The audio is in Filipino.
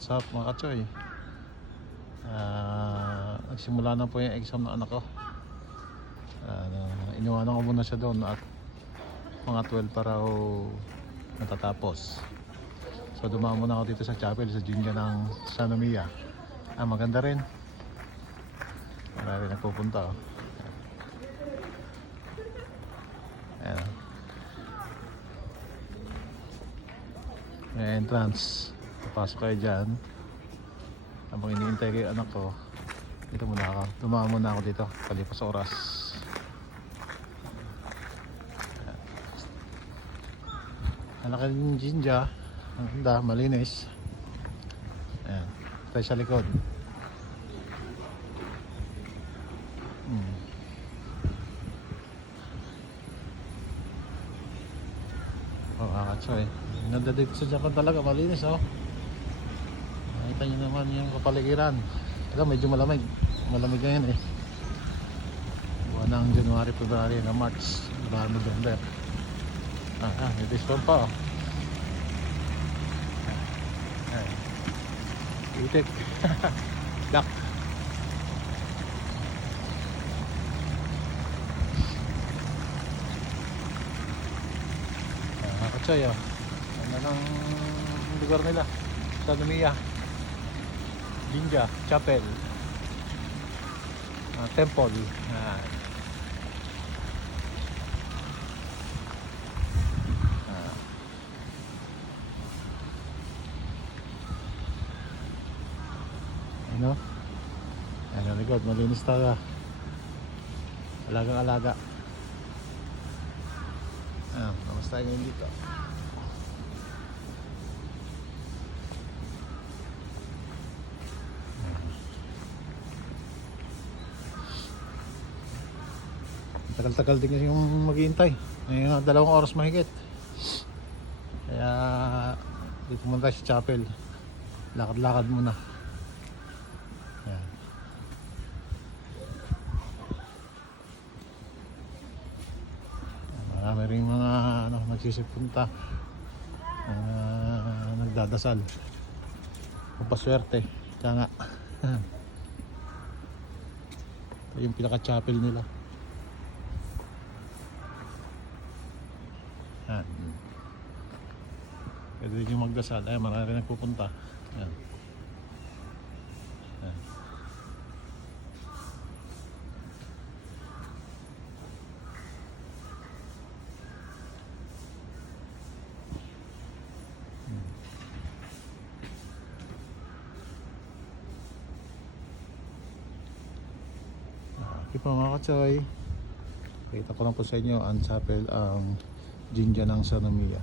What's up mga kachoy? Nagsimula na po yung exam ng anak ko. Iniwanan ko muna siya doon at mga 12 pa raw natatapos. So dumaan muna ako dito sa chapel sa Jinja ng Santa Mia. Maganda rin. Marami nagpupunta oh. Ayan. May entrance. Papasok kayo dyan. Habang iniintay ko yung anak ko, dito muna ako. Dumaan muna ako dito, palipas oras. Malaki yung Jinja. Ang ganda, malinis. Ayan, tayo sa likod. Kakatsoy. Ganda dito sa Japan talaga, malinis oh. Nakita nyo naman yung kapaligiran. Ito medyo malamig. Malamig ngayon eh. Buwan ng January, February, na March, November. May baseball pa oh. Itik. Duck. Kakatsoy oh. Ano ng lugar nila? Santa Mia, Jinja, Chapel, Temple. Ano? Ayan, likod, malinis talaga. Alagang-alaga. Kamusta tayo ngayon dito? Tagal-tagal din kasi yung maghihintay. Ngayon, 2 oras mahigit. Kaya dito muna tayo sa chapel. Lakad-lakad muna. Ayan. Marami rin mga nagsisipunta, nagdadasal, papaswerte. Kaya nga ito yung pinaka-chapel nila. Pwede din yung magdasal. Marami rin nagpupunta. Ayan. Ayan. Okay po mga katsoy, kita ko lang po sa inyo ang chapel, ang Jinja ng Santa Mia.